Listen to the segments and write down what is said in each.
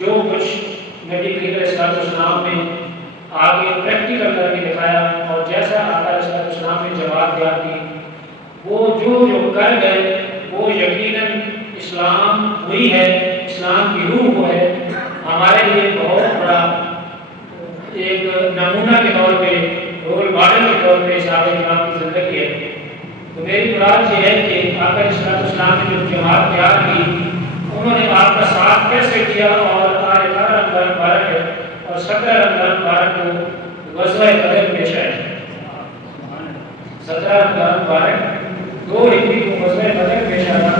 جو کچھ نبی کریم علیہ السلام نے آگے پریکٹیکل کر کے دکھایا اور جیسا آقا علیہ السلام نے جواب دیا کہ وہ جو کر گئے وہ یقیناً اسلام ہوئی ہے، اسلام کی روح وہ ہے، ہمارے لیے بہت بڑا ایک نمونہ کے طور پہ، رول ماڈل کے طور پہ صحابہ کرام کی زندگی ہے۔ تو میری مراد یہ ہے کہ آقا علیہ السلام نے جو جماعت تیار کی، انہوں نے آپ کا ساتھ کیسے کیا، اور آج 18 رمضان مبارک ہے اور 17 رمضان مبارک کو غزوہ بدر پیش ہے۔ 17 رمضان مبارک 2 ہجری کو غزوہ بدر پیش آیا۔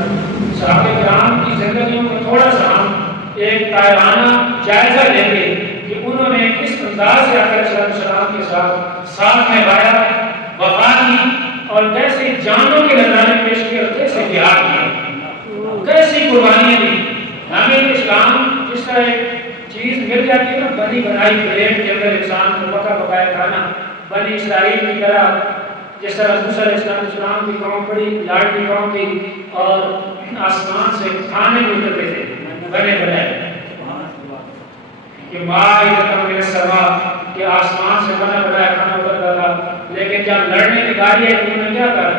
صحابہ کرام کی زندگیوں کو تھوڑا سا ہم ایک تائرانہ جائزہ لیں گے کہ انہوں نے کس انداز سے آقا علیہ السلام کے ساتھ نبھایا، وفا کی، اور کیسے جانوں کے نذرانے پیش کیے اور کیسے جہاد کیا، کیسی قربانیاں دی۔ ہمیں اسلام جس طرح ایک چیز مل جاتی ہے نا، بنی بنائی پلیٹ کے اندر انسان کو پکا پکایا کھانا، بنی اسرائیل کی طرح، جس طرح موسیٰ علیہ السلام کی قوم بڑی لاڈلی قوم تھی اور آسمان سے کھانے بھی اترتے تھے بنے بنائے، کہ مائدۃ من السماء، کہ آسمان سے بنا بنایا کھانا اترتا تھا۔ لیکن جب لڑنے کی باری ہے تو انہوں نے کیا کہا،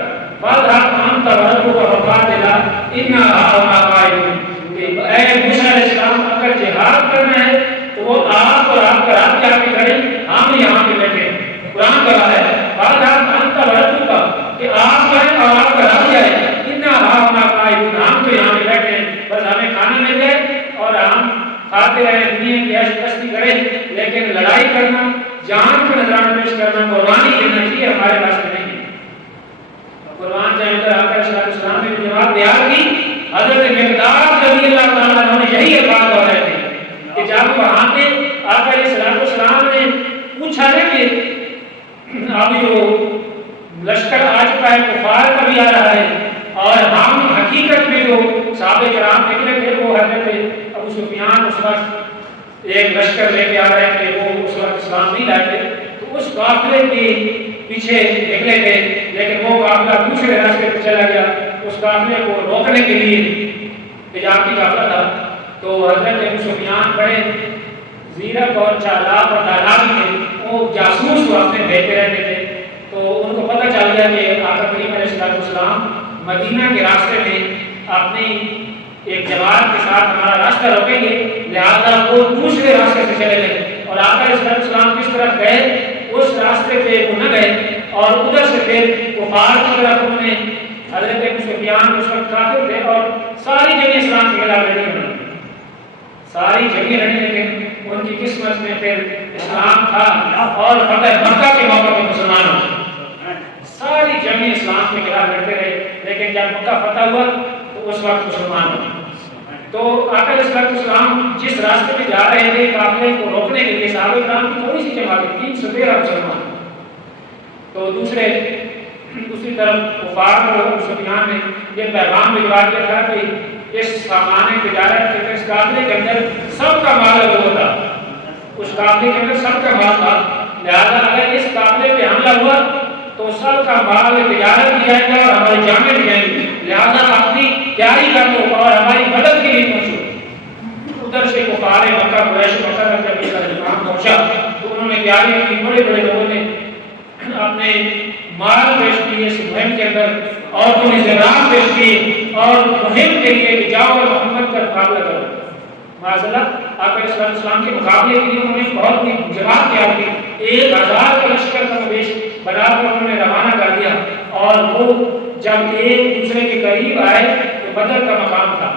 فَاذْهَبْ أَنْتَ وَرَبُّكَ فَقَاتِلَا إِنَّا هَاهُنَا قَاعِدُونَ۔ اے موسیٰ علیہ السلام، اگر جہاد کرنا ہے تو وہ آپ اور آپ کا رب کے آگے کھڑے، ہم یہاں پہ بیٹھے۔ قرآن کہا ہے فَاذْهَبْ أَنْتَ وَرَبُّكَ، کہ آپ جائیں اور آپ کا رب جائے، إِنَّا هَاهُنَا قَاعِدُونَ، ہم تو یہاں پہ بیٹھے ہیں، بس ہمیں کھانے مل جائے اور ہم کھاتے رہے، دنیا کی عیش مستی کریں، لیکن لڑائی کرنا، جان کو نذرانہ پیش کرنا، قربانی دینا چاہیے، ہمارے پاس نہیں ہے۔ قربان جائے ادھر آقا علیہ السلام نے جواب تیار کی۔ حضرت مقداد رضی اللہ تعالیٰ عنہ نے یہی الفاظ بتائے تھے کہ جب وہاں پہ آقا علیہ السلام نے پوچھا ہے کہ اب جو لشکر آ چکا ہے، کفار کا بھی آ رہا ہے، اور ہم حقیقت میں جو صحابہ کرام نکلے تھے وہ حضرت ابو سفیان اس وقت ایک لشکر لے کے آ رہے تھے، وہ اس وقت اسلام نہیں لائے تھے، تو اس قافلے کے پیچھے نکلے تھے، لیکن وہ قافلہ دوسرے راستے پہ چلا گیا۔ اس قافلے کو روکنے کے لیے تجارتی قافلہ تھا، تو حضرت ابو سفیان بڑے زیرک اور چالاک اور دانائی تھے، وہ جاسوس کو اپنے بھیجتے رہتے تھے، تو ان کو پتہ چل گیا کہ آقا کریم علیہ السلام مدینہ کے راستے میں اپنی ایک جماعت کے ساتھ ہمارا راستہ روکیں گے، لہذا وہ دوسرے راستے سے چلے گئے، اور آقا علیہ السلام کس طرف گئے اس راستے پہ وہ نہ گئے، اور ادھر سے پھر کفار کی طرف انہوں نے، حضرت ابو سفیان اس وقت کافر تھے اور ساری جگہ اسلام کے خلاف لڑی، انہوں نے ساری جگہ لڑی، لیکن ان کی قسمت میں پھر اسلام تھا، اور فتح مکہ کے موقع پہ مسلمانوں ساری جنگیں اسلام کے خلاف لڑتے رہے، لیکن جب مکہ فتح ہوا تو اس وقت مسلمان ہوئے۔ تو آقا علیہ السلام جس راستے میں جا رہے تھے قافلے کو روکنے کے لیے، صحابہ کرام کی تھوڑی سی جماعت 313 مسلمان، تو دوسری طرف کفار کو ابو سفیان نے یہ پیغام بھجوا دیا تھا کہ اس سامان تجارت کے اس قافلے کے اندر سب کا مال وہ تھا، اس قافلے کے اندر سب کا مال تھا، لہذا اگر اس قافلے پہ حملہ ہوا تو سب کا مال تجارت بھی جائے گا اور ہماری جانیں بھی جائیں گی، لہذا اپنی تیاری کر لو اور ہماری مدد کے لیے پہنچو۔ ادھر سے کفار مکہ قریش مکہ کا جب یہ پیغام پہنچا تو انہوں نے تیاری کی، بڑے بڑے لوگوں نے اپنے مال پیش کیے اس مہم کے اندر، اور انہیں زیورات پیش کیے، اور مہم کے لیے کہ جاؤ اور محمد کا مقابلہ کرو۔ معاذاللہ آقا علیہ السلام کے مقابلے کے لیے انہوں نے بہت ہی جماعت تیار کی، 1000 کا لشکر کا بیش بنا کر انہوں نے روانہ کر دیا، اور وہ جب ایک دوسرے کے قریب آئے تو بدر کا مقام تھا،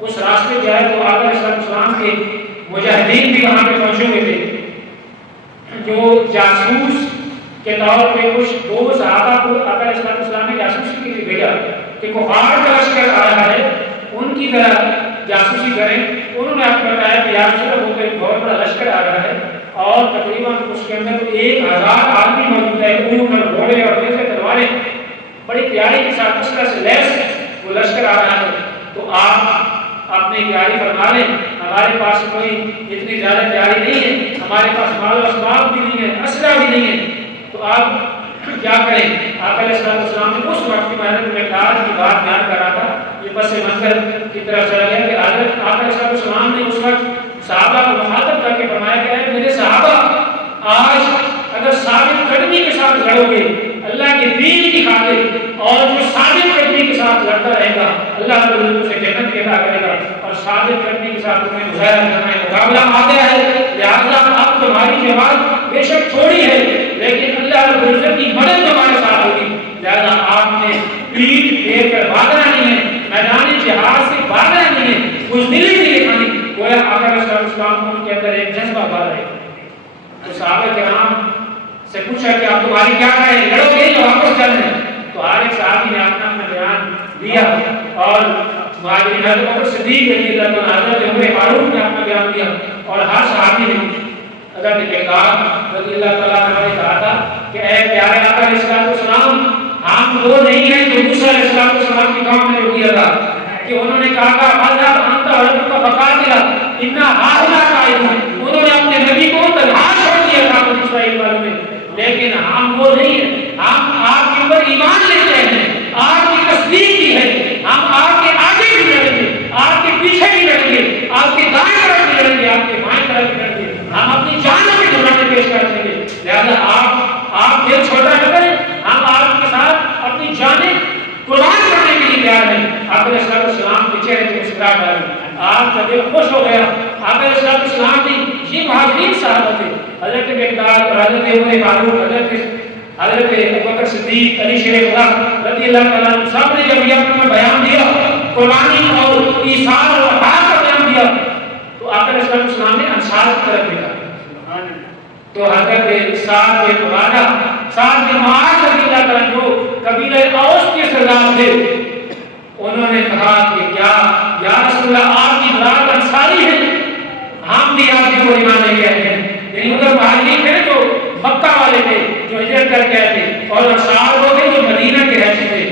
اس راستے جائے تو آقا علیہ السلام کے مجاہدین بھی وہاں پہ پہنچے ہوئے تھے، جو جاسوس کے طور پہ کچھ دو صحابہ کو آقا علیہ السلام نے جاسوسی کے لیے بھیجا کہ کفار کا لشکر آ رہا ہے، ان کی طرح جاسوسی کریں۔ انہوں نے آپ کو بتایا کہ یا رسول اللہ، وہ تو ایک بہت بڑا لشکر آ رہا ہے، اور تقریباً اس کے اندر 1000 آدمی موجود ہے، اونٹ اور گھوڑے اور نیزے تلواریں، بڑی تیاری کے ساتھ اس طرح سے لیس وہ لشکر آ رہا ہے، تو آپ اپنی تیاری فرما لیں، ہمارے پاس کوئی اتنی زیادہ تیاری نہیں ہے، ہمارے پاس مال و اسباب بھی نہیں ہے، اسلحہ بھی نہیں ہے، تو آپ کیا کریں؟ آقا علیہ السلام نے اس وقت کی محنت میں کار کی بات بیان کر رہا تھا، یہ پس منظر کی طرف چلا گیا کہ حضرت آقا علیہ السلام نے اس وقت صحابہ کو مخاطب کر کے فرمایا کہ اے میرے صحابہ، آج اگر ثابت قدمی کے ساتھ لڑو گے اللہ کے دین کی خاطر، اور جو ثابت قدمی کے ساتھ لڑتا رہے گا اللہ تعالیٰ اسے جنت عطا کرے گا، اور ثابت قدمی کے ساتھ تمہیں مظاہرہ کرنا ہے، مقابلہ آ گیا ہے، لہٰذا اب تمہاری جماعت بے شک تھوڑی ہے لیکن اللہ رب العزت کی مدد تمہارے ساتھ ہوگی، لہٰذا آپ نے پیٹھ پھیر کر بھاگنا نہیں ہے، میدان جہاد سے بھاگنا نہیں ہے، بزدلی نہیں دکھانی۔ گویا آقا علیہ السلام کو ان کے اندر ایک جذبہ بھر رہے تو صحابہ کرام سے پوچھا کہ آپ تمہاری کیا کہیں، لڑو گے یا واپس چل رہے ہیں؟ تو ہر ایک صحابی نے اپنا اپنا بیان دیا، اور مہاجرین حضرت بکر صدیق رضی اللہ عنہ، حضرت عمر فاروق نے اپنا بیان دیا، اور ہر صحابی نے حضرت اقدام رضی اللہ تعالیٰ عنہ نے کہا تھا کہ اے پیارے آقا علیہ السلام، ہم وہ نہیں ہیں جو موسیٰ علیہ السلام کی قوم نے جو کیا تھا کہ انہوں نے کہا تھا فَاذْهَبْ أَنْتَ وَرَبُّكَ فَقَاتِلَا إِنَّا هَاهُنَا قَاعِدُونَ، انہوں نے اپنے نبی کو تنہا چھوڑ دیا تھا بنی اسرائیل والوں نے، لیکن ہم وہ نہیں ہیں، ہم آپ کے اوپر ایمان لیتے ہیں، آپ کی تصدیق کی ہے، ہم آپ کے آگے بھی لڑیں گے، آپ کے پیچھے بھی لڑیں گے، آپ کے دائیں طرف بھی لڑیں گے، آپ کے بائیں طرف بھی لڑیں گے، ہم اپنی جانوں کے قربانی پیش کر دیں گے، لہذا آپ دل چھوٹا نہ کریں، ہم آپ کے ساتھ اپنی جانیں قربان کرنے کے لیے تیار ہیں۔ آقا علیہ السلام کے چہرے پہ مسکراہٹ ڈالی، آپ کا دل خوش ہو گیا۔ آقا علیہ السلام نے یہ مہاجرین صحابہ تھے، حضرت مقداد، حضرت عمر فاروق، حضرت ابوبکر صدیق، علی شیر خدا رضی اللہ تعالیٰ عنہ، سب نے جب یہ اپنا بیان دیا، قربانی اور ایثار اور وفات کا بیان دیا، تو آقا علیہ السلام نے انصار کی طرف دیکھا، تو حضرت سعد بن عبادہ، سعد بن معاذ رضی اللہ تعالیٰ عنہ جو قبیلہ اوس کے سردار تھے، انہوں نے کہا کہ کیا یا رسول اللہ آپ کی برات انصاری ہے؟ ہم بھی آپ کو ایمان لے کے آئے ہیں، یعنی ادھر مہاجرین تھے جو مکہ والے تھے جو ہجرت کر کے آئے تھے، اور انصار وہ تھے جو مدینہ کے رہتے تھے،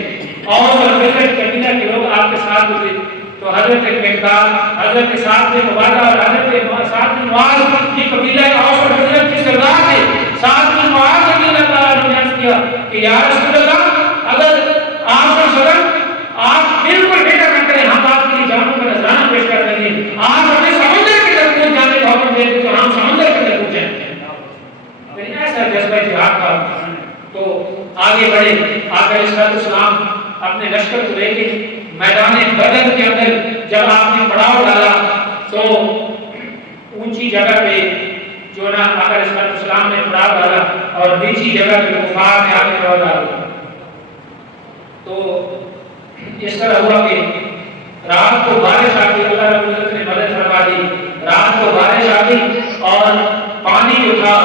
اور حضرت قبیلہ کے لوگ آپ کے ساتھ ہوتے، تو حضرت مقداد، حضرت سعد بن عبادہ اور حضرت سعد بن معاذ یہ قبیلہ اوس اور حضرت کے سردار تھے۔ سعد بن معاذ رضی اللہ تعالیٰ نے عرض کیا کہ یا رسول اللہ اگر آپ کا سلام آپ بالکل فکر نہ کریں، ہم آپ کی جانوں کا نذرانہ پیش کر دیں گے، آپ ہمیں سمندر کی طرف پہنچ جانے کا حکم دیں گے تو ہم سمندر کی طرف پہنچیں، ایسا جذبہ جہاد کا۔ تو آگے بڑھے آقا علیہ السلام اپنے لشکر کو لے کے میدان بدر کے اندر جب آپ نے پڑاؤ ڈالا تو اونچی جگہ پہ جو نا آقا علیہ السلام نے پڑاؤ ڈالا اور نیچی جگہ پہ کفار نے آگے پڑاؤ ڈالا، تو اس طرح ہوا کہ رات کو بارش آ گئی، اللہ رب العزت نے مدد فرما دی، رات کو بارش آ گئی اور پانی جو تھا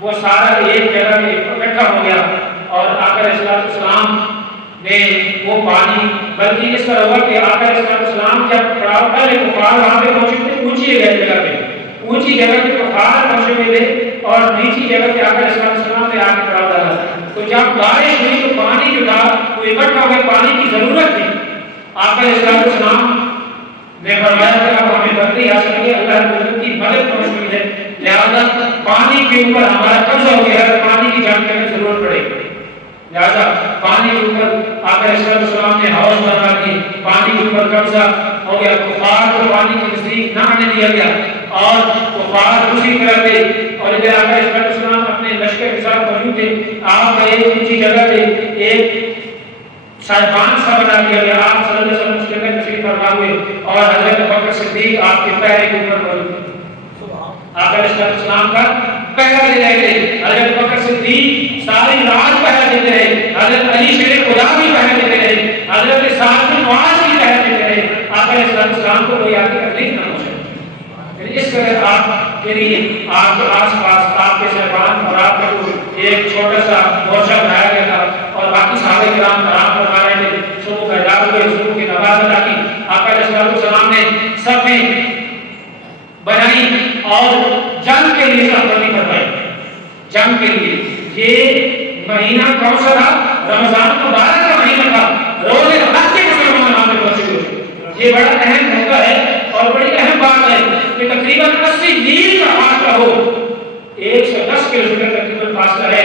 وہ سارا ایک جگہ پہ اکٹھا ہو گیا، اور آقا علیہ السلام نے وہ پانی، بلکہ اس طرح ہوا کہ آقا علیہ السلام جب پڑاؤ ڈالے کفار وہاں پہ پہنچے تھے اونچی جگہ پہ، اونچی جگہ پہ کفار پہنچے ہوئے تھے اور نیچی جگہ پہ آقا علیہ السلام نے آ کے پڑاؤ ڈالا، تو جب بارش ہوئی تو پانی جو تھا وہ اکٹھا ہو گیا، پانی کی ضرورت تھی، آقا علیہ السلام نے فرمایا کہ اب ہمیں برتی آ سکے، اللہ رب العزت کی مدد پہنچ گئی ہے، لہذا پانی کے اوپر ہمارا قبضہ ہو گیا ہے، پانی کی جان کی ضرورت پڑے گی، لہذا پانی کے اوپر آقا علیہ السلام نے حوض بنا دی، پانی کے اوپر قبضہ ہو گیا، کفار کو پانی کے نزدیک نہ آنے دیا گیا، اور کفار دوسری طرف تھے، اور ادھر آقا علیہ السلام اپنے لشکر کے ساتھ موجود تھے، آپ کا ایک اونچی جگہ پہ ایک سائبان سا بنا دیا گیا، آپ صلی اللہ علیہ وسلم اس کے اندر تشریف فرما ہوئے، اور حضرت بکر صدیق آپ کے پہرے کے اوپر موجود تھے، آقا علیہ السلام کا پہرا دے رہے تھے، حضرت بکر صدیق ساری رات پہرا دیتے رہے، حضرت علی شیر خدا بھی پہرا دیتے رہے، حضرت سعد بن معاذ بھی پہرا دیتے رہے، آقا علیہ السلام کو کوئی آگے تکلیف نہ پہنچے، اس طرح آپ کے لیے آپ کے آس پاس آپ کے صاحبان اور آپ کو ایک چھوٹا سا موچہ بنایا گیا تھا، اور باقی صحابہ کرام آرام فرما رہے تھے، صبح کا اجازت ہوئے، صبح کی نماز ادا کی، آقا علیہ السلام نے سب میں بنائی اور جنگ کے لیے سرگرمی کروائی، جنگ کے لیے یہ مہینہ کون سا تھا؟ رمضان مبارک کا مہینہ تھا، روزے حج کے مسلمان وہاں پہ پہنچے ہوئے، یہ بڑا اہم موقع ہے اور بڑی اہم بات ہے کہ تقریباً 80 میل کا فاصلہ ہو، 110 کلومیٹر تقریباً فاصلہ ہے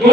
2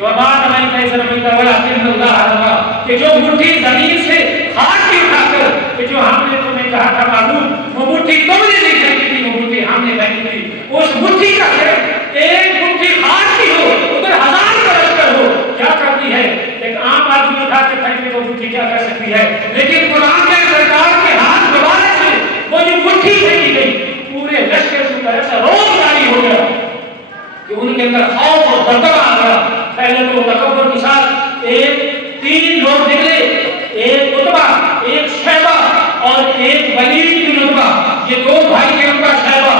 کہ وما رمیت اذ رمیت ولکن اللہ رمی، کہ جو مٹھی زمین سے ہاتھ کی اٹھا کر کہ جو ہم نے تمہیں کہا تھا معبود وہ مٹھی تم نے نہیں پھینکی تھی، وہ مٹھی ہم نے پھینکی تھی، اس مٹھی کا شکل ایک مٹھی ہاتھ کی ہو ادھر ہزار کا لشکر ہو کیا کرتی ہے؟ ایک عام آدمی اٹھا کے پھینکے تو مٹھی کیا کر سکتی ہے؟ لیکن قرآن کے سرکار کے ہاتھ مبارک سے وہ جو مٹھی پھینکی گئی پورے لشکر کی طرح سے روز جاری ہو گیا کہ ان کے اندر خوف اور دبدبہ آ گیا۔ پہلے تو تکبر کے ساتھ ایک 3 لوگ نکلے، ایک عتبہ، ایک شیبہ اور ایک ولید بن عتبہ، یہ 2 بھائی کے ان کا شیبہ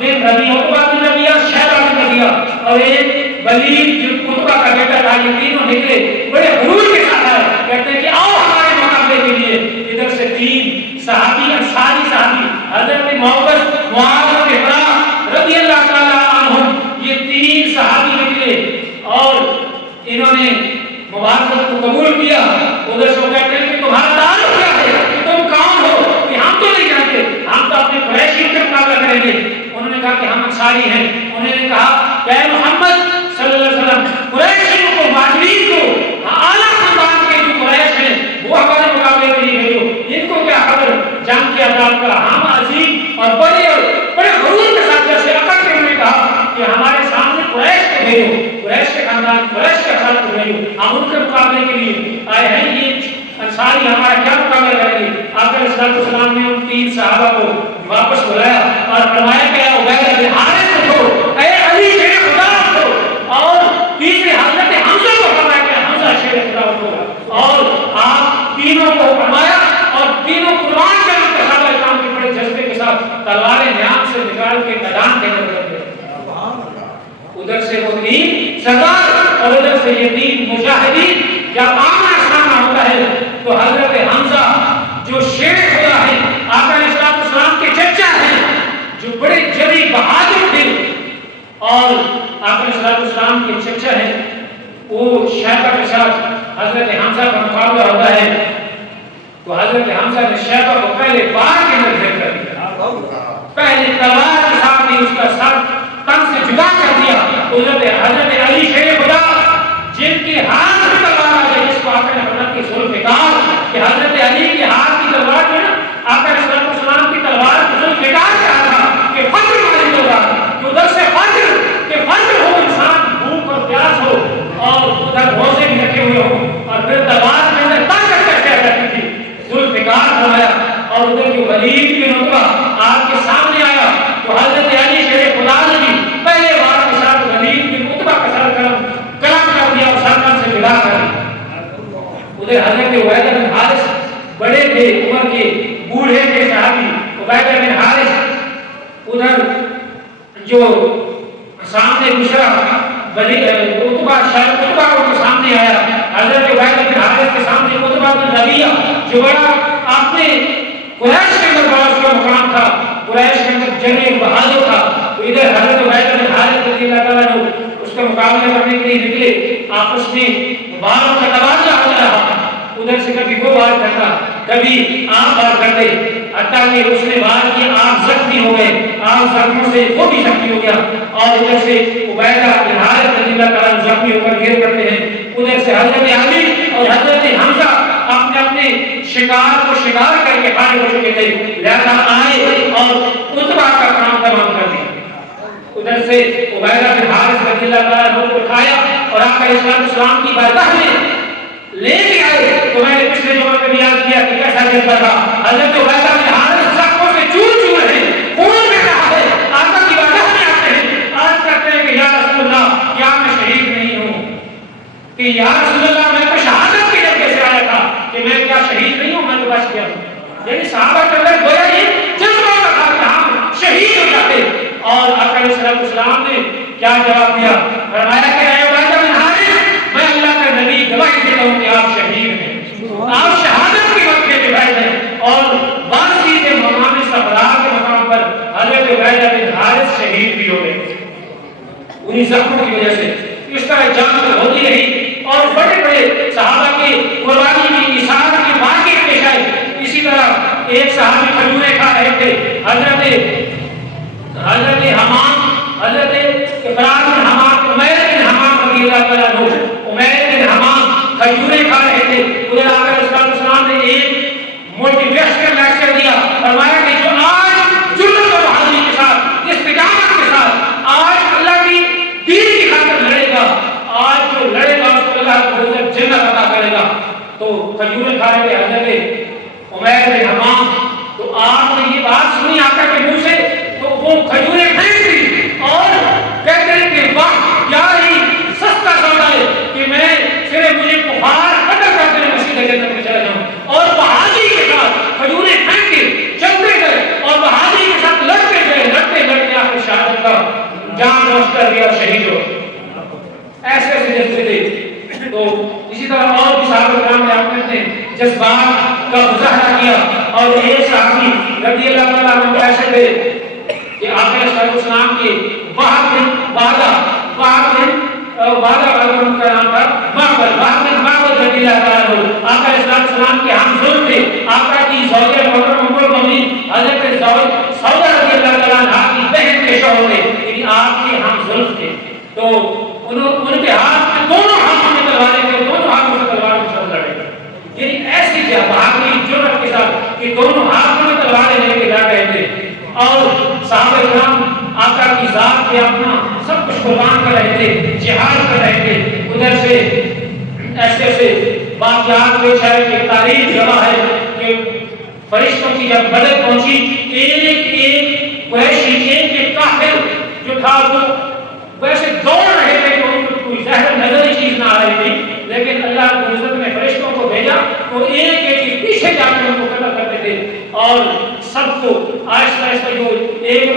بن ربیعہ، عتبہ بن ربیعہ، شیبہ بن ربیعہ، اور ایک ولید جو عتبہ کا بیٹا تھا، یہ تینوں نکلے بڑے غرور کے ساتھ آئے، کہتے ہیں کہ آؤ ہمارے مقابلے کے لیے۔ ادھر سے 3 صحابی، انصاری صحابی، حضرت موقف، معاذ بن جبل رضی اللہ تعالی عنہم، یہ 3 صحابی نکلے اور انہوں نے مبارکت کو قبول کیا۔ ادھر سے کہتے ہیں کہ تمہارا تعلق کیا ہے، کہ تم کون ہو؟ کہ ہم تو نہیں جانتے، ہم تو اپنے قریشیوں کے مقابلہ کریں گے۔ انہوں نے کہا کہ ہم انصاری ہیں۔ انہوں نے کہا کہ اے محمد صلی اللہ علیہ وسلم، قریشیوں کو، مہاجرین کو، اعلیٰ خاندان کے جو قریش ہیں وہ ہمارے مقابلے کے لیے بھیجو، ان کو کیا خبر جنگ کے عذاب کا۔ ہم عظیم اور بڑے غرور کے ساتھ جیسے اکڑ کے انہوں نے کہا کہ ہمارے سامنے قریش کو بھیجو، قریش کے خاندان، قریش کے افراد کو بھیجو، ہم ان کے مقابلے کے لیے آئے ہیں۔ یہ انصاری ہمارا کیا مقابلہ کریں گے؟ آقا علیہ السلام نے ان 3 صحابہ کو واپس بلایا اور فرمایا کہ اے عبیدہ بن حارث اٹھو، اے علی شیر خدا اٹھو، اور تیسرے حضرت حمزہ کو فرمایا کہ حمزہ شیر خدا اٹھو، اور آپ تینوں کو فرمایا اور تینوں قربان کے صحابہ کرام کے بڑے جذبے کے ساتھ تلواریں نیام سے نکال کے میدان کے اندر رکھ دیا۔ ادھر سے وہ 3 سردار اور ادھر سے یہ 3 مجاہدین۔ جب آمنا سامنا ہوتا ہے تو حضرت حمزہ جو شیر خدا ہے، آقا علیہ السلام کے چچا ہیں، جو بڑے جری بہادر تھے اور آقا علیہ السلام کے چچا ہیں، وہ شیبہ کے ساتھ حضرت حمزہ کا مقابلہ ہوتا ہے تو حضرت حمزہ نے شیبہ کو پہلے بار کے اندر گھیر کر دیا، پہلے تلوار کے ساتھ ہی اس کا سر تن سے جدا کر دیا۔ حضرت علی شیر خدا جن کے ہاتھ میں تلوار آ گئی، جس کو آقا نے فرمایا کہ ذوالفقار، کہ حضرت علی کے ہاتھ کی تلوار جو ہے نا، آقا علیہ السلام کی تلوار ذوالفقار کیا تھا کہ فجر مالک ہوگا، کہ ادھر سے فجر، کہ فجر ہو، انسان بھوک اور پیاس ہو اور ادھر روزے بھی رکھے ہوئے ہوں اور پھر تلوار کے اندر طاقت کیسے آ جاتی تھی، ذوالفقار فرمایا۔ اور ادھر کے ولید بن عتبہ آپ کے سامنے آیا تو حضرت علی شیر خدا نے بھی پہلے بار کے ساتھ ولید بن عتبہ کا سر قلم کر دیا اور سر سے جدا کر دیا۔ ادھر حضرت عبیدہ بن حارث بڑے تھے، عمر کے بوڑھے تھے صحابی عبیدہ بن حارث، ادھر جو سامنے دوسرا عتبہ ان کے سامنے آیا، حضرت عبیدہ بن حارث کے سامنے عتبہ بن ربیعہ جو بڑا اپنے قریش کے اندر بڑا اس کا مقام تھا، قریش کے اندر جنگ بہادر تھا، تو ادھر حضرت عبیدہ بن حارث رضی اللہ تعالیٰ عنہ اس کا مقابلہ کرنے کے لیے نکلے، آپس میں باروں کا تبادلہ ہوتا رہا، ادھر سے کبھی وہ وار کرتا کبھی آپ وار کرتے، حتیٰ کہ اس نے وار کی آپ زخمی ہو گئے، آپ زخموں سے وہ بھی زخمی ہو گیا، اور ادھر سے عبیدہ بن حارث رضی اللہ تعالیٰ عنہ زخمی ہو کر گھیر کرتے ہیں، ادھر سے حضرت علی اور حضرت حمزہ اپنے شکار کو شکار کر کے فارغ ہو چکے تھے، لہذا آئے اور عتبہ کا کام تمام کر دیا۔ ادھر سے عبیدہ بن حارث رضی اللہ تعالیٰ عنہ کو اٹھایا اور آقا علیہ السلام کی بارگاہ میں لے کے آئے، تو میں نے پچھلے جمعہ میں بیان کیا کہ کیسا جذبہ تھا، حضرت عبیدہ بن حارث زخموں سے چور ہیں، خون بہ رہا ہے، آقا کی بارگاہ میں آتے ہیں، عرض کرتے ہیں کہ یا رسول اللہ کیا میں شہید نہیں ہوں، کہ یا رسول اللہ میں تو شہادت کے ذریعے سے آیا تھا کہ میں کیا شہید نہیں ہوں، میں تو بچ گیا ہوں۔ یعنی صحابہ کے اندر گویا یہ جذبہ تھا کہ ہم شہید ہو جاتے، اور آقا علیہ السلام نے کیا جواب دیا، فرمایا کہ اے عبیدہ بن حارث، میں اللہ کا نبی گواہی دیتا ہوں کہ آپ شہید ہیں، آپ شہادت کے وقت کے بعد ہیں، اور باسی کے مقام صحرا کے مقام پر حضرت عبیدہ بن حارث شہید بھی ہو گئے انہی زخموں کی وجہ سے۔ اس طرح جنگ ہوتی رہی اور بڑے بڑے صحابہ کی قربانی کی اثار کے واقعے پیش آئے۔ اسی طرح ایک صحابی کھجوریں کھا رہے تھے، حضرت حمام، حضرت ابراہیم بن حمام، عمیر بن حمام رضی اللہ تعالیٰ عنہ، کھجوریں کھا رہے تھے. ادھر آقا علیہ السلام نے ایک موٹیویشنل لیکچر دیا. فرمایا کہ جو آج جرأت اور بہادری کے ساتھ, استقامت کے ساتھ آج اللہ کی دین کی خاطر لڑے گا, آج جو لڑے گا اس کو اللہ کو جنت عطا کرے گا. تو کھجوریں کھا رہے تھے حضرت عمیر بن حمام. تو آپ نے یہ بات سنی آقا کے منہ سے, تو وہ کھجوریں پھینک دی اور کہتے ہیں کہ واہ کیا ہی سستا سودا ہے کہ میں صرف مجھے کفار قتل کرتے ہیں مسجد جنت میں چلا جاؤں. اور بہادری کے ساتھ کھجوریں پھینک کے چلتے گئے اور بہادری کے ساتھ لڑتے گئے, لڑتے لڑتے آپ شہادت کا جان نوش کر دیا اور شہید ہو. ایسے ایسے جذبے تھے. تو اسی طرح اور بھی صحابہ کرام نے اپنے جذبات کا مظاہرہ کیا. اور ایک صحابی رضی اللہ تعالیٰ عنہ ایسے تھے کہ آقا علیہ السلام کے وہب بن ان کا نام تھا معبد رضی اللہ تعالیٰ عنہ. آقا علیہ السلام کے ہم ظلم تھے. آقا کی زوجہ محترمہ ام المؤمنین حضرت سودا رضی اللہ تعالیٰ عنہ کی بہن کے شوہر تھے, لیکن آپ کے ہم ظلم تھے. تو ان کے ہاتھ میں دونوں ہاتھوں میں تلواریں تھے, دونوں ہاتھوں سے تلواروں سے لڑے. یعنی ایسی بہادری جرأت کے ساتھ کہ دونوں ہاتھوں میں تلواریں لے کے لڑ رہے تھے. اور صحابہ کرام آقا کی ذات پہ اپنا سب کچھ قربان کر رہے تھے, جہاد کر رہے تھے. ادھر سے ایسے ایسے واقعات پیش ہے کہ تاریخ گواہ ہے کہ فرشتوں کی جب مدد پہنچی, ایک ایک قریشی, ایک ایک کافر جو تھا وہ ویسے دوڑ رہے تھے کہ ان کو کوئی ظاہر نظری چیز نہ آ رہی تھی, لیکن اللہ رب العزت نے فرشتوں کو بھیجا تو ایک ایک پیچھے جا کے ان کو قتل کرتے تھے. اور سب کو آہستہ آہستہ جو ایک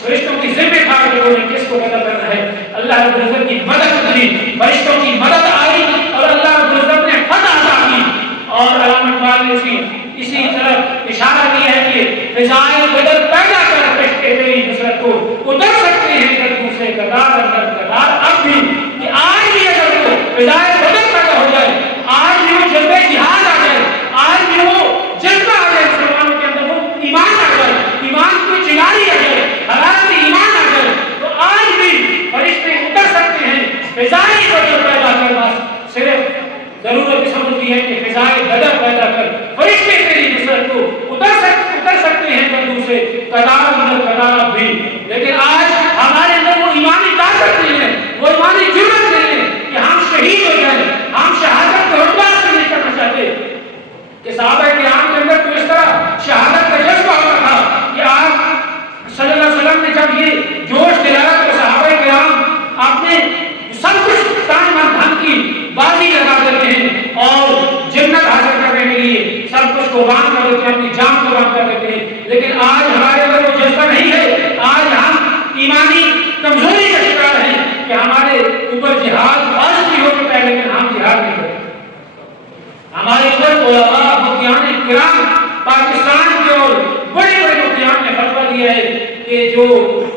فرشتوں کی ذمہ تھا کہ انہوں نے کس کو قتل کرنا ہے, اللہ رب العزت کی مدد کی, فرشتوں کی مدد آئی اور اللہ رب العزت نے فتح عطا کی. اور علامہ اقبال نے اسی طرف اشارہ کیا ہے کہ فضائے بدر پیدا کر فرشتے تیری نصرت کو اتر سکتے ہیں قدموں سے قطار اندر قطار. اب بھی کہ آج بھی اگر وہ فضائے بدر پیدا ہو جائے, آج بھی وہ جذبہ جہاد آ جائے, آج بھی وہ جذبہ آ جائے مسلمانوں کے اندر, وہ ایمان آ جائے, ایمان کی چناری آ جائے, حالات ایمان آ جائے, تو آج بھی فرشتے اتر سکتے ہیں فضائے بدر پیدا کر. بس صرف ضرورت سمجھتی ہے کہ فضائے بدر پیدا کر فرشتے تیری نصرت کو اتر سکتے ہیں قدموں سے قطار اندر قطار بھی. لیکن آج ہمارے اندر وہ ایمانی طاقت نہیں ہے, وہ ایمانی جرأت نہیں ہے کہ ہم شہید ہو جائیں. ہم شہادت کا رتبہ حاصل نہیں کرنا چاہتے کہ صحابہ کرام کے اندر تو اس طرح شہادت کا جذبہ ہوتا تھا کہ آپ صلی اللہ علیہ وسلم نے جب یہ جوش دلایا تو صحابہ کرام اپنے سب کچھ تن من دھن کی بازی لگا دیتے ہیں اور جنت حاصل کرنے کے لیے سب کچھ قربان کر دیتے ہیں, اپنی جان قربان کر دیتے ہیں. لیکن آج ہمارے اندر وہ جذبہ نہیں ہے. آج ہم ایمانی کمزوری کا شکار ہیں کہ ہمارے اوپر جہاد آج بھی ہو چکا ہے لیکن ہم جہاد نہیں کرتے. ہمارے اوپر علماء مفتیان کرام پاکستان کے اور بڑے بڑے مفتیان نے فتویٰ دیا ہے کہ جو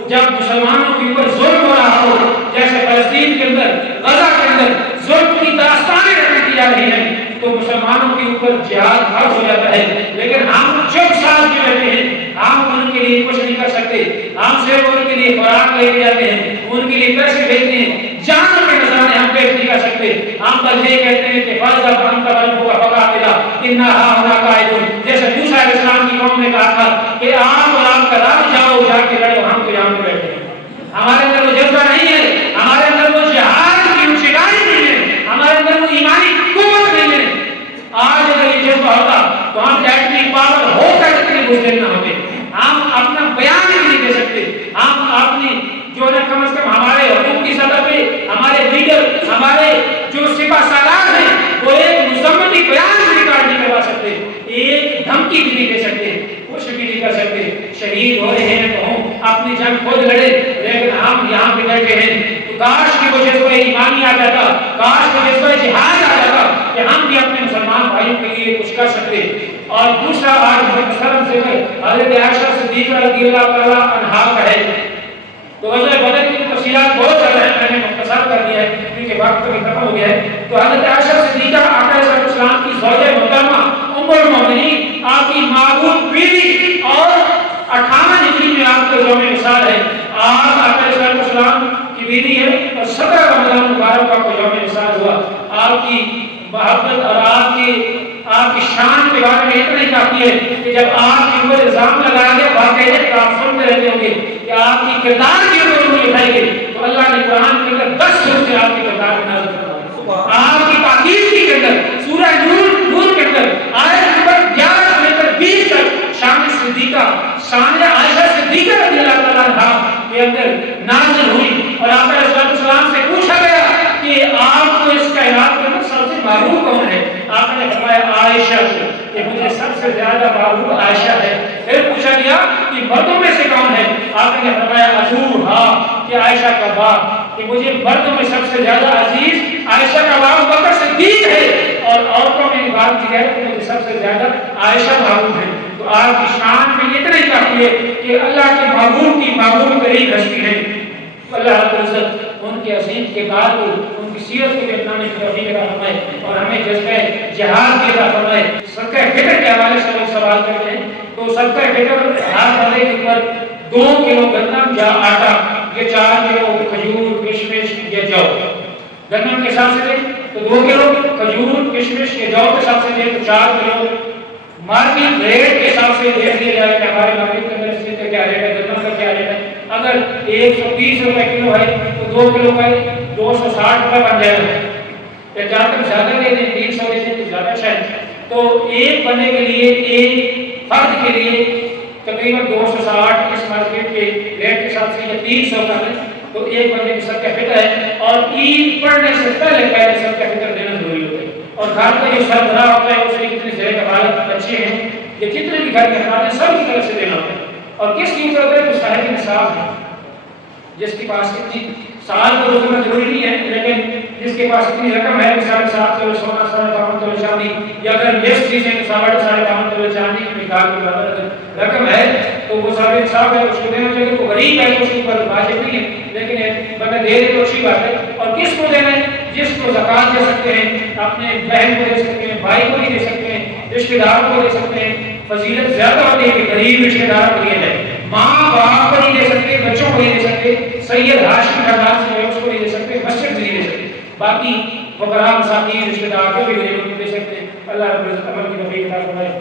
جب مسلمانوں کے اوپر ظلم ہو رہا ہو, جیسے فلسطین کے اندر, غزہ کے اندر ظلم کی داستانیں رکھی دی جا رہی ہیں, تو مسلمانوں کے اوپر جہاد فرض ہو جاتا ہے. لیکن ہم چپ ساتھ جو رہتے ہیں, ہم ان کے لیے کچھ نہیں کر سکتے. ہم صرف ان کے لیے خوراک لے کے جاتے ہیں, ان کے لیے پیسے بھیجتے ہیں, جانوں کے نذرانے ہم پیش نہیں کر سکتے. ہم بس یہ کہتے ہیں کہ فرض اپن کا بن ہوگا پکا دے انہا ہونا قائدون, جیسے موسیٰ علیہ السلام کی قوم نے کہا تھا کہ آپ اور آپ کا رب جاؤ جا کے لڑو, ہم تو یہاں پہ بیٹھے ہیں. ہمارے اندر وہ جذبہ نہیں ہے, ہمارے اندر وہ جہاد کی انشرائی نہیں ہے, ہمارے اندر وہ ایمانی قوت نہیں ہے. آج اگر یہ جذبہ ہوتا تو ہم ایٹمی پاور ہو کر اتنے بزدل نہ ہوتے. ہم اپنا بیان بھی نہیں دے سکتے. ہم اپنی جو ہے کم از کم ہمارے حکومت کی سطح پہ ہمارے لیڈر, ہمارے جو سپاہ سالار ہیں, وہ ایک مذمتی بیان بھی ریکارڈ نہیں کروا سکتے, ایک دھمکی بھی نہیں دے سکتے, کچھ بھی نہیں کر سکتے. شہید ہو رہے ہیں تو ہم اپنی جنگ خود لڑے, لیکن ہم یہاں پہ بیٹھے ہیں. تو کاش کی وہ جذبہ ایمانی آ جاتا, کاش وہ جذبہ جہاد آ جاتا کہ ہم بھی اپنے مسلمان بھائیوں کے لیے کچھ کر سکتے. اور دوسرا آج محترم سے حضرت عائشہ صدیقہ رضی اللہ تعالیٰ عنہا کا ہے. تو غزوہ بدر کی تفصیلات بہت زیادہ ہیں, میں نے مختصر کر دیا ہے کیونکہ وقت بھی ختم ہو گیا ہے. تو حضرت عائشہ صدیقہ آقا علیہ السلام کی زوجہ محترمہ ام المؤمنین, آپ کی معبود بیوی, اور 58 ہجری میں آپ کا یوم وصال ہے. آپ آقا علیہ السلام کی بیوی ہے اور 17 رمضان مبارک کا یوم وصال ہوا. آپ کی محبت اور آپ کی شان کے بارے میں اتنا ہی کافی ہے کہ جب آپ کے اوپر الزام لگایا گیا باقاعدہ تو آپ سنتے رہتے ہوں گے کہ آپ کی کردار کی اوپر انگلی اٹھائی گئی تو اللہ نے قرآن کے اندر 10 سورتیں آپ کی کردار میں نازل فرمائی. آپ کی تاکید کے اندر سورہ نور کے اندر آیت نمبر 11 سے لے کر 20 تک شان صدیقہ شان عائشہ صدیقہ رضی اللہ تعالیٰ عنہا کے اندر نازل ہوئی اور آپ علیہ السلام سے پوچھا گیا کہ آپ کو اس کائنات کے اندر سب سے محبوب کون ہے؟ آپ نے فرمایا عائشہ کو کہ مجھے سب سے زیادہ محبوب عائشہ ہے. پھر پوچھا گیا کہ مردوں میں سے کون ہے؟ آپ نے فرمایا ابوہا کہ عائشہ کا باپ کہ مجھے مردوں میں سب سے زیادہ عزیز عائشہ کا باپ بکر صدیق ہے اور عورتوں میں بات کی جائے تو مجھے سب سے زیادہ عائشہ محبوب ہے. تو آپ کی شان میں اتنا ہی کافی ہے کہ اللہ کے محبوب کی محبوب قریب ہستی ہے. اللہ رب العزت ان کے عظیم کردار کو ان کی سیرت کو اپنانے کی توفیق عطا فرمائے اور ہمیں جذبہ جہاد کی عطا فرمائے. صدقہ فطر کے حوالے سے لوگ سوال کرتے ہیں تو صدقہ فطر ہر بندے کے اوپر 2 کلو گندم یا آٹا یا 4 کلو کھجور کشمش یا جو. گندم کے حساب سے دیں تو 2 کلو کھجور کشمش یا جو کے حساب سے دیں تو 4 کلو. مارکیٹ ریٹ کے حساب سے دیکھ لیا جائے کہ ہمارے مارکیٹ کے اندر اس کا کیا ریٹ ہے گندم کا کیا ریٹ ہے. اگر 130 روپے کلو ہے تو 2 کلو کا 260 روپے بن جائے گا. یا جہاں تک زیادہ لے دیں 300 لے دیں تو زیادہ اچھا ہے. تو ایک بندے کے لیے ایک فرد کے لیے تقریباً 260 اس مارکیٹ کے ریٹ کے حساب سے یا 300 کا ہے تو ایک بندے کی صدقہ فطر ہے. اور عید پڑھنے سے پہلے صدقہ فطر دینا ضروری ہوتا ہے. اور گھر کا جو سربراہ ہوتا ہے اس میں کتنے زیر کفالت بچے ہیں یا کتنے بھی گھر کے افراد ہیں سب کی طرف سے دینا ہوتا ہے. اور کس کی ضرورت ہے تو صاحب نصاب ہے جس کے پاس کتنی سال کو روزانہ ضروری نہیں ہے لیکن جس کے پاس اتنی رقم ہے 7.5 تولا سونا 5.5 تولا چاندی یا اگر 20 چیزیں 5.5 تولا چاندی کی مقدار کے برابر رقم ہے تو وہ صاحب نصاب ہے اس کو دینا چاہیے. وہ غریب ہے تو اس کے اوپر واجب نہیں ہے لیکن اگر دے دے تو اچھی بات ہے. اور کس کو دینا ہے؟ جس کو زکات دے سکتے ہیں اپنے بہن کو دے سکتے ہیں بھائی کو بھی دے سکتے ہیں رشتہ دار کو دے سکتے ہیں. فضیلت زیادہ ہوتی ہے کہ غریب رشتہ دار کو دیا جائے. ماں باپ کو نہیں دے سکتے بچوں کو نہیں دے سکتے سید ہاشمی خاندان سے اس کو نہیں دے سکتے مسجد میں نہیں دے سکتے. باقی فقراء مساکین رشتہ دار کو بھی دے سکتے ہیں. اللہ رب العزت عمل کی توفیق عطا فرمائے.